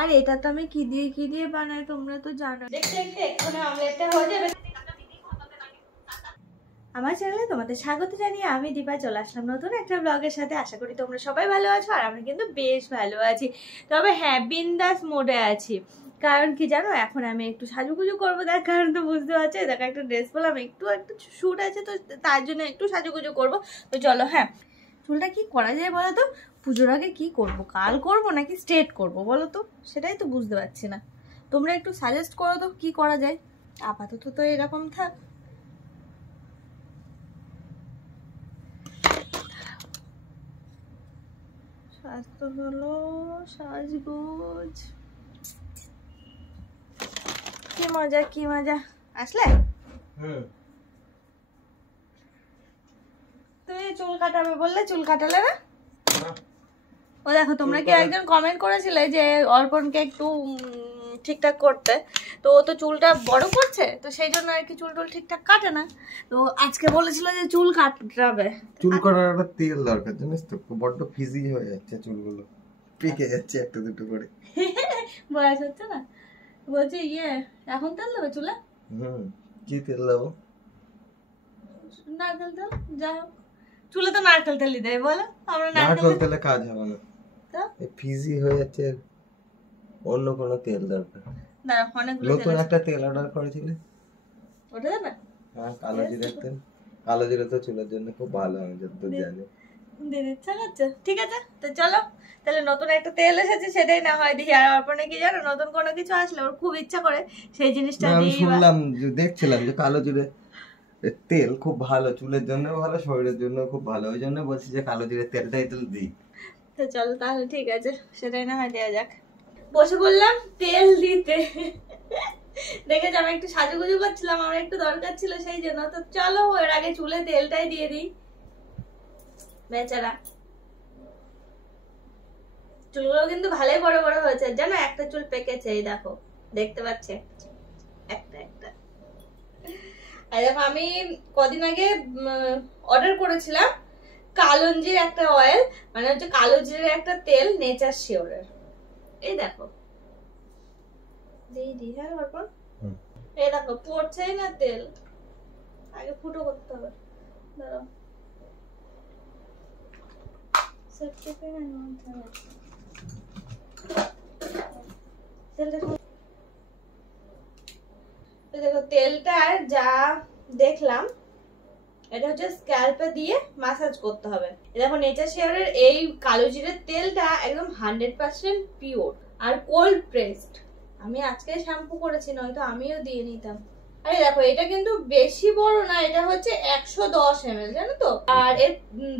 আর এটা তো আমি কি দিয়ে বানাই তোমরা তো জানো। দেখতে দেখতে এক্ষুনি অমলেটটা হয়ে যাবে। আমার চ্যানেলে তোমাদের স্বাগত জানিয়ে আমি দীপা চলে আসলাম নতুন একটা ব্লগের সাথে। আশা করি তোমরা সবাই ভালো আছো আর আমি কিন্তু বেশ ভালো আছি। তবে হ্যাঁ, বিন্দাস মোডে আছি। কারণ কি জানো, এখন আমি একটু সাজুগুজু করবো, তার কারণ তো বুঝতে পারছো। দেখো একটা ড্রেস পরলাম, একটু শ্যুট আছে তো তার জন্য একটু সাজুগুজু করবো। তো চলো, হ্যাঁ চুলটা কি করা যায় বলো তো? পুজোর আগে কি করব, কাল করব নাকি স্ট্রেট করব বলো তো? সেটাই তো বুঝতে পারছি না। তোমরা একটু সাজেস্ট করো তো কি করা যায়। আপাতত তো এরকম থাক। স্বাস্থ্য হলো সাজগোজ। কি মজা কি মজা। আসলে তুমি চুল কাটাবে বললে, চুল কাটালে না? ও দেখো, তোমরা কি একজন কমেন্ট করেছিলে যে অর্পণকে একটু ঠিকঠাক করতে, তো ও তো চুলটা বড় করছে, তো সেই জন্য আর কি চুল টুল ঠিকঠাক কাটে না। তো আজকে বলেছিল যে চুল কাটাবে। চুল কাটার একটা তেল দরকার, জানিস তো, বড্ড ফিজি হয়ে যাচ্ছে চুলগুলো, পেকে যাচ্ছে একটা দুটো করে। বয়স হচ্ছে না, বলছে এখন তেল দেবে চুলে? কি তেল দেবো? নারকেল তেল। যাই হোক, চুলে তো নারকেল তেলই দেয় বলো। আমরা নারকেল তেলে কাজ হবে না, ফিজি হয়ে যাচ্ছে, অন্য কোনো তেল দরকার। নতুন একটা তেল অর্ডার করেছিলে, ওটা দেবে? হ্যাঁ, কালো জিরের তেল। কালো জিরে তো চুলের জন্য খুব ভালো, আমি যতদূর জানি। দিদি ইচ্ছা করছে, ঠিক আছে। তো চলো তাহলে, নতুন একটা তেল এসেছে সেটাই না হয় দেখি। আর অর্পণে কি জানো, নতুন কোনো কিছু আসলে ওর খুব ইচ্ছা করে সেই জিনিসটা আমি দিই। শুনলাম, দেখছিলাম যে কালো জিরে তেল খুব ভালো, চুলের জন্য ভালো, শরীরের জন্য খুব ভালো, ওই জন্য বলছি যে কালো জিরে তেলটাই তো দিই। তো চলো তাহলে, ঠিক আছে, সেটাই না হয় দেওয়া যাক। বসে বললাম তেল দিতে, দেখেছি আমি একটু সাজুগুজু করছিলাম, আমার একটু দরকার ছিল সেই জন্য। তো চলো এর আগে চুলে তেলটাই দিয়ে দিই। বেচারা চুলগুলো কিন্তু ভালোই বড় বড় হয়েছে জানো, একটা চুল পেকেছে, এই দেখো, দেখতে পাচ্ছে একটা একটা। আর দেখো, আমি কদিন আগে অর্ডার করেছিলাম কালঞ্জির একটা অয়েল, মানে হচ্ছে কালো জিরের একটা তেল, নেচার শিওরের। এই দেখো, হ্যাঁ অর্পণ, এই দেখো পড়ছেই না তেল, আগে ফুটো করতে হবে। দাঁড়াও, দেখো তেলটার যা দেখলাম, এটা হচ্ছে স্ক্যাল্পে দিয়ে মাসাজ করতে হবে। দেখো নেচার শেয়ারের এই কালো জিরের তেলটা একদম 100% পিওর আর কোল্ড প্রেসড। আমি আজকে শ্যাম্পু করেছি, নয়তো আমিও দিয়ে নিতাম। আরে দেখো, এটা কিন্তু বেশি বড় না, এটা হচ্ছে 110 ml, জানো তো। আর এর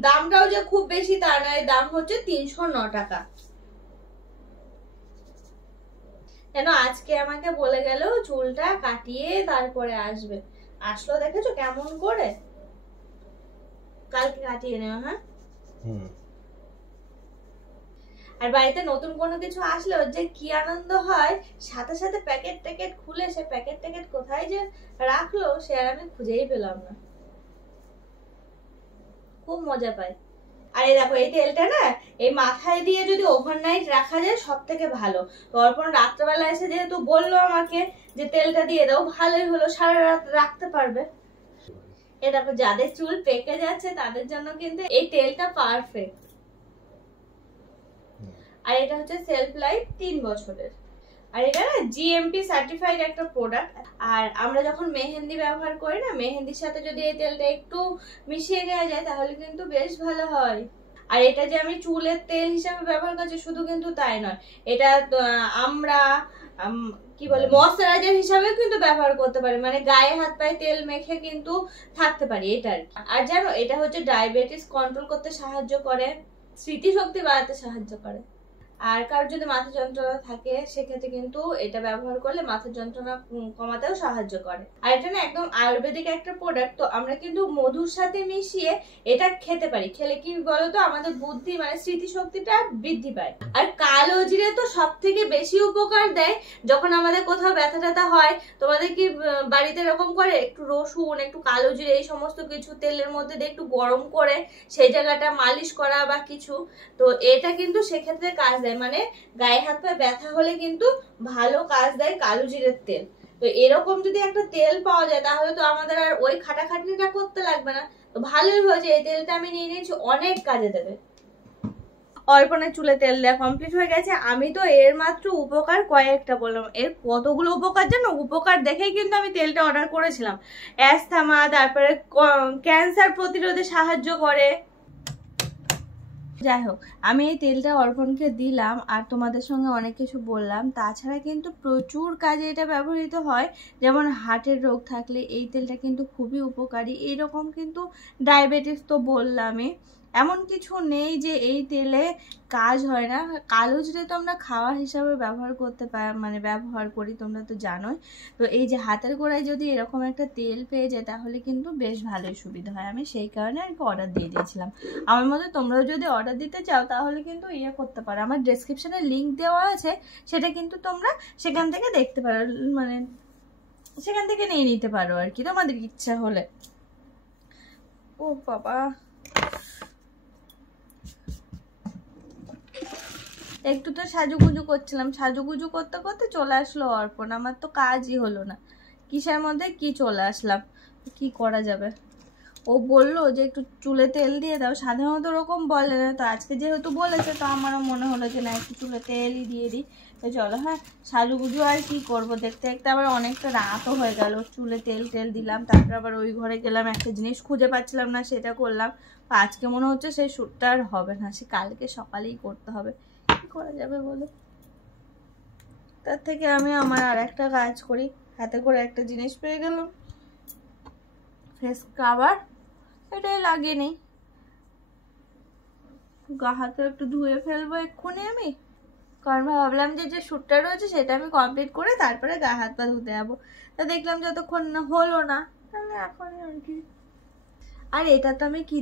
দামটাও যে খুব বেশি তা না, এর দাম হচ্ছে 309 টাকা। কেন আজকে আমাকে বলে গেল চুলটা কাটিয়ে তারপরে আসবে, আসলো দেখেছো কেমন করে, কালকে কাটিয়ে নেওয়া। হ্যাঁ, আর বাড়িতে নতুন কোনো কিছু আসলে ওর যে কি আনন্দ হয়, সাথে সাথে প্যাকেট ট্যাকেট খুলে সে প্যাকেট ট্যাকেট কোথায় যে রাখলো সে আর আমি খুঁজেই পেলাম না, খুব মজা পাই। আর এই দেখো, এই তেলটা না এই মাথায় দিয়ে যদি ওভারনাইট রাখা যায় সব থেকে ভালো। তো অর্পণ রাত্রেবেলা এসে যেহেতু বললো আমাকে যে তেলটা দিয়ে দাও, ভালোই হলো, সারা রাত রাখতে পারবে। এ দেখো, যাদের চুল পেকে যাচ্ছে তাদের জন্য কিন্তু এই তেলটা পারফেক্ট। আর এটা হচ্ছে সেলফ লাইফ 3 বছরের। আর এটা না জিএমপি সার্টিফাইড একটা প্রোডাক্ট। আর আমরা যখন মেহেন্দি ব্যবহার করি না, মেহেন্দির সাথে যদি এই তেলটা একটু মিশিয়ে নেওয়া যায় তাহলে কিন্তু বেশ ভালো হয়। আর এটা যে আমি চুলের তেল হিসাবে ব্যবহার করছি শুধু কিন্তু তাই নয়, এটা আমরা কি বলে ময়শ্চারাইজার হিসাবেও কিন্তু ব্যবহার করতে পারি, মানে গায়ে হাত পায়ে তেল মেখে কিন্তু থাকতে পারি এটা। আর জানো, এটা হচ্ছে ডায়াবেটিস কন্ট্রোল করতে সাহায্য করে, স্মৃতিশক্তি বাড়াতে সাহায্য করে। আর কারোর যদি মাথা যন্ত্রণা থাকে সেক্ষেত্রে কিন্তু এটা ব্যবহার করলে মাথা যন্ত্রণা কমাতেও সাহায্য করে। আর এটা না একদম আয়ুর্বেদিক একটা প্রোডাক্ট। তো আমরা কিন্তু মধুর সাথে মিশিয়ে এটা খেতে পারি, খেলে কি বলতো আমাদের বুদ্ধি মানে স্মৃতিশক্তিটা বৃদ্ধি পায়। আর কালো জিরে তো সব থেকে বেশি উপকার দেয় যখন আমাদের কোথাও ব্যথা ট্যাথা হয়। তোমাদের কি বাড়িতে এরকম করে একটু রসুন, একটু কালো জিরে এই সমস্ত কিছু তেলের মধ্যে দিয়ে একটু গরম করে সেই জায়গাটা মালিশ করা বা কিছু, তো এটা কিন্তু সেক্ষেত্রে কাজ দেয়। দেয়, মানে গায়ে হাত পায়ে ব্যথা হলে কিন্তু ভালো কাজ দেয় কালো জিরের তেল। তো এরকম যদি একটা তেল পাওয়া যায় তাহলে তো আমাদের আর ওই খাটাখাটনিটা করতে লাগবে না। তো ভালোই হয়েছে, এই তেলটা আমি নিয়ে নিয়েছি, অনেক কাজে দেবে। অর্পণের চুলে তেল দেওয়া কমপ্লিট হয়ে গেছে। আমি তো এর মাত্র উপকার কয়েকটা বললাম, এর কতগুলো উপকার জানো? উপকার দেখেই কিন্তু আমি তেলটা অর্ডার করেছিলাম। অ্যাस्थমা, তারপরে ক্যান্সার প্রতিরোধে সাহায্য করে। যাই হোক, আমি এই তেলটা অর্পণকে দিলাম আর তোমাদের সঙ্গে অনেক কিছু বললাম। তাছাড়া কিন্তু প্রচুর কাজে এটা ব্যবহৃত হয়। যেমন হার্টের রোগ থাকলে এই তেলটা কিন্তু খুবই উপকারী। এইরকম কিন্তু ডায়াবেটিস তো বললামই, এমন কিছু নেই যে এই তেলে কাজ হয় না। কালো জিরে তো আমরা খাওয়া হিসাবে ব্যবহার করতে মানে ব্যবহার করি, তোমরা তো জানোই। তো এই যে হাতের গোড়ায় যদি এরকম একটা তেল পেয়ে যায় তাহলে কিন্তু বেশ ভালোই সুবিধা হয়। আমি সেই কারণে আর কি অর্ডার দিয়ে দিয়েছিলাম। আমার মতে তোমরাও যদি অর্ডার দিতে চাও তাহলে কিন্তু করতে পারো। আমার ডেসক্রিপশনে লিঙ্ক দেওয়া আছে, সেটা কিন্তু তোমরা সেখান থেকে দেখতে পারো, মানে সেখান থেকে নিয়ে নিতে পারো আর কি তোমাদের ইচ্ছা হলে। ও বাবা, একটু তো সাজুগুজু করছিলাম, সাজুগুজু করতে করতে চলে আসলো অর্পণ। আমার তো কাজই হলো না, কিসের মধ্যে কি চলে আসলাম, কি করা যাবে। ও বললো যে একটু চুলে তেল দিয়ে দাও, সাধারণত ওরকম বলে না, তো আজকে যেহেতু বলেছে তো আমারও মনে হলো যে না একটু চুলে তেলই দিয়ে দিই। তো চলো, হ্যাঁ সাজুগুজু আর কি করবো, দেখতে দেখতে আবার অনেকটা রাতও হয়ে গেল। চুলে তেল দিলাম, তারপর আবার ওই ঘরে গেলাম, একটা জিনিস খুঁজে পাচ্ছিলাম না, সেটা করলাম। আজকে মনে হচ্ছে সেই শ্যুটটা আর হবে না, সে কালকে সকালেই করতে হবে। কি করা যাবে বলো? তার থেকে আমি আমার আর একটা কাজ করি, হাতে করে একটা জিনিস পেয়ে গেলাম, ফেস স্ক্রাবার, এটাই লাগিয়ে নিই। গা হাতে একটু ধুয়ে ফেলবো এক্ষুনি আমি, কারণ ভাবলাম যে শ্যুটটা রয়েছে সেটা আমি কমপ্লিট করে তারপরে গা হাত পা ধুতে যাবো। তা দেখলাম যতক্ষণ না হলো না, তাহলে এখন আর কি। আর এটা তো আমি কি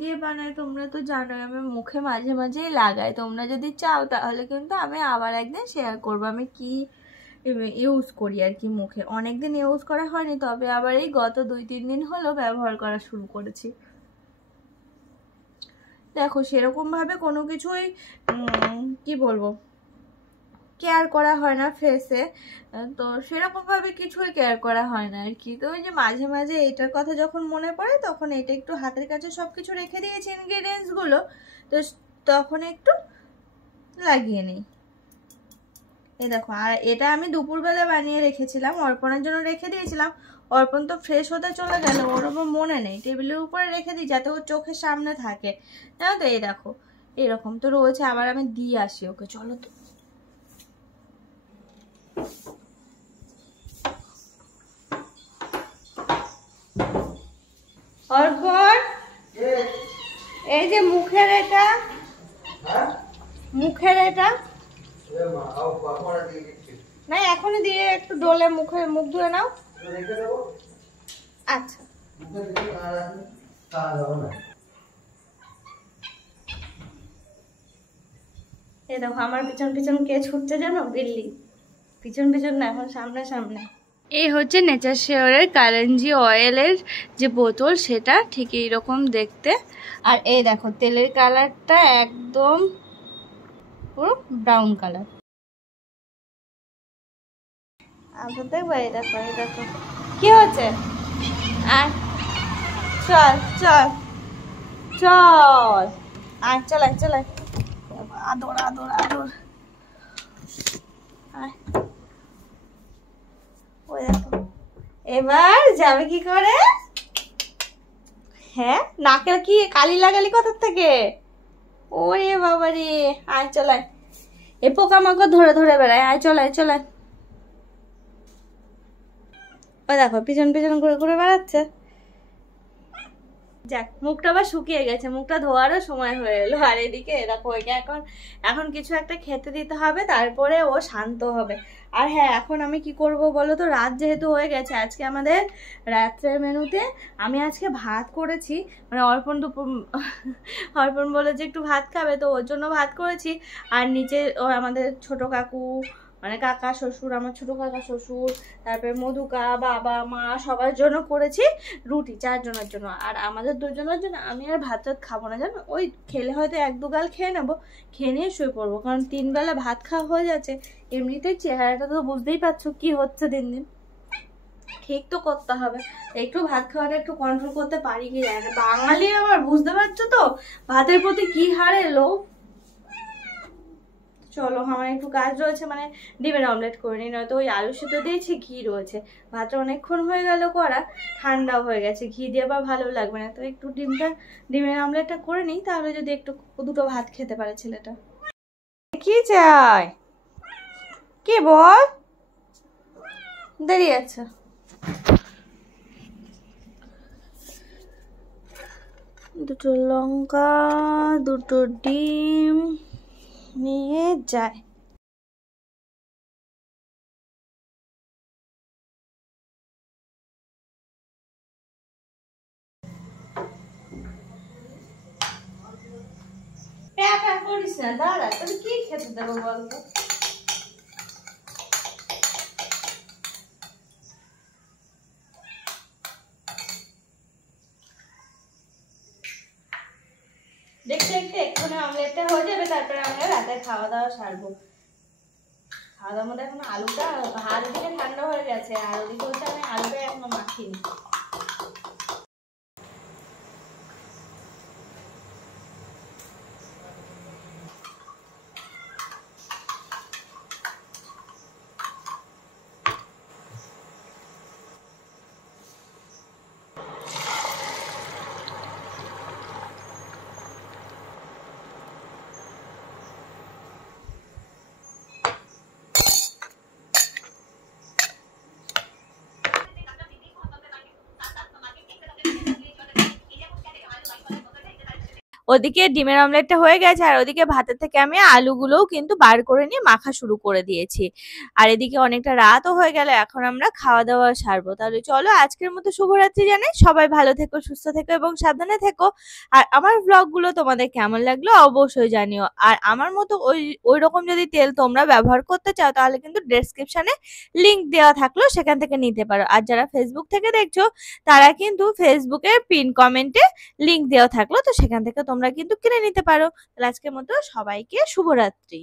দিয়ে বানাই তোমরা তো জানোই, আমি মুখে মাঝে মাঝেই লাগাই। তোমরা যদি চাও তাহলে কিন্তু আমি আবার একদিন শেয়ার করবো আমি কি ইউজ করি আর কি মুখে। অনেকদিন ইউজ করা হয়নি, তবে আবার এই গত 2-3 দিন হলো ব্যবহার করা শুরু করেছি। দেখো সেরকম ভাবে কোনো কিছুই কি বলবো কেয়ার করা হয় না ফেসে, তো সেরকম ভাবে কিছুই কেয়ার করা হয় না আর কি। তো ওই যে মাঝে মাঝে এটার কথা যখন মনে পড়ে তখন এটা একটু হাতের কাছে সবকিছু রেখে দিয়েছি ইনগ্রেডিয়েন্টস গুলো, তো তখন একটু লাগিয়ে নিই। এই দেখো, আর এটা আমি দুপুরবেলা বানিয়ে রেখেছিলাম, অর্পণের জন্য রেখে দিয়েছিলাম। অর্পণ তো ফ্রেশ হতে চলে গেল, ওর ওপর মনে নেই, টেবিলের উপরে রেখে দিই যাতে ওর চোখের সামনে থাকে, জানো তো। এই দেখো এরকম তো রয়েছে, আবার আমি দিয়ে আসি ওকে। চলো তো, অর্পণ এই যে মুখের এটা, মুখের এটা না এখনই দিয়ে একটু ডোলে মুখ ধুয়ে নাও। আচ্ছা এই দেখো আমার পিছন পিছন কে ছুটছে জানো? বিল্লি। পিছন পিছন না, এখন সামনে সামনে। এই হচ্ছে নেচার শেয়ারের কারেঞ্জি অয়েলের যে বোতল, সেটা ঠিক এইরকম দেখতে। আর এই দেখো তেলের কালারটা একদম পুরো ব্রাউন কালার। আবার দেখবো, এই দেখো এই দেখো কি হচ্ছে। আর চল চল চল, আর চলাই চলাই, আদর আদর আদর। ওই দেখো এবার যাবে কি করে। হ্যাঁ নাকের কি কালি লাগালি কোথার থেকে? ওরে বাবা রে, আয় চলাই, এ পোকামাকড় ধরে ধরে বেড়ায়, আয় চলাই চলাই। ওই দেখো পিছন পিছন ঘুরে ঘুরে বেড়াচ্ছে। যাক, মুখটা আবার শুকিয়ে গেছে, মুখটা ধোয়ারও সময় হয়ে এলো। আর এদিকে দেখো ওইকে এখন কিছু একটা খেতে দিতে হবে, তারপরে ও শান্ত হবে। আর হ্যাঁ, এখন আমি কি করব বলো তো, রাত যেহেতু হয়ে গেছে, আজকে আমাদের রাত্রের মেনুতে আমি আজকে ভাত করেছি, মানে অর্পণ বলে যে একটু ভাত খাবে, তো ওর জন্য ভাত করেছি। আর নিচে আমাদের ছোট কাকু, মানে কাকা শ্বশুর, আমার ছোট কাকা শ্বশুর, তারপরে মধুকা, বাবা, মা, সবার জন্য করেছি রুটি, 4 জনের জন্য। আর আমাদের 2 জনের জন্য আমি আর ভাত টাত খাবো না, জানো, ওই খেলে হয়তো 1-2 গাল খেয়ে নেবো, খেয়ে নিয়ে শুয়ে পড়বো, কারণ 3 বেলা ভাত খাওয়া হয়ে যাচ্ছে। এমনিতেই চেহারাটা তো বুঝতেই পারছো কি হচ্ছে দিন দিন, ঠিক তো করতে হবে। একটু ভাত খাওয়াটা একটু কন্ট্রোল করতে পারি কি যায় না, বাঙালি আবার, বুঝতে পারছো তো ভাতের প্রতি কি হারে লোভ। চলো, আমার একটু কাজ রয়েছে, মানে ডিমের অমলেট করে নিই, নয়তো ওই আলু সিদ্ধ দিয়েছি, ঘি রয়েছে, ভাতটা অনেকক্ষণ হয়ে গেল করা, ঠান্ডাও হয়ে গেছে, ঘি দিয়ে আবার ভালো লাগবে না, তো একটু ডিমের অমলেটটা করে নিই, তাহলে যদি একটু 2টো ভাত খেতে পারে ছেলেটা। কি চাই, কি বল, দেরি আছে। দুটো লঙ্কা, 2টো ডিম নিয়ে যায়। করিস না, দাঁড়া, তোকে কি খেতে দেবো বলতো? দেখতে দেখতে এক্ষুনি অমলেটটা হয়ে যাবে, তারপরে আমরা রাতে খাওয়া দাওয়া সারবো। খাওয়া দাওয়ার মধ্যে এখন আলুটা, ভাত দিকে ঠান্ডা হয়ে গেছে, আর ওদিকে হচ্ছে আমি আলুটা এখনো মাখিনি। ওদিকে ডিমের অমলেটটা হয়ে গেছে, আর ওদিকে ভাতের থেকে আমি আলুগুলোও কিন্তু বার করে নিয়ে মাখা শুরু করে দিয়েছি। আর এদিকে অনেকটা রাতও হয়ে গেল, এখন আমরা খাওয়া দাওয়া সারবো। তাহলে চলো, আজকের মতো শুভরাত্রি জানাই, সবাই ভালো থেকো, সুস্থ থেকো এবং সাবধানে থেকো। আর আমার ব্লগগুলো তোমাদের কেমন লাগলো অবশ্যই জানিও। আর আমার মতো ওই রকম যদি তেল তোমরা ব্যবহার করতে চাও, তাহলে কিন্তু ডেসক্রিপশনে লিংক দেওয়া থাকলো, সেখান থেকে নিতে পারো। আর যারা ফেসবুক থেকে দেখছো, তারা কিন্তু ফেসবুকের পিন কমেন্টে লিংক দেওয়া থাকলো, তো সেখান থেকে তোমরা কিন্তু কিনে নিতে পারো। তাহলে আজকের মতো সবাইকে শুভরাত্রি।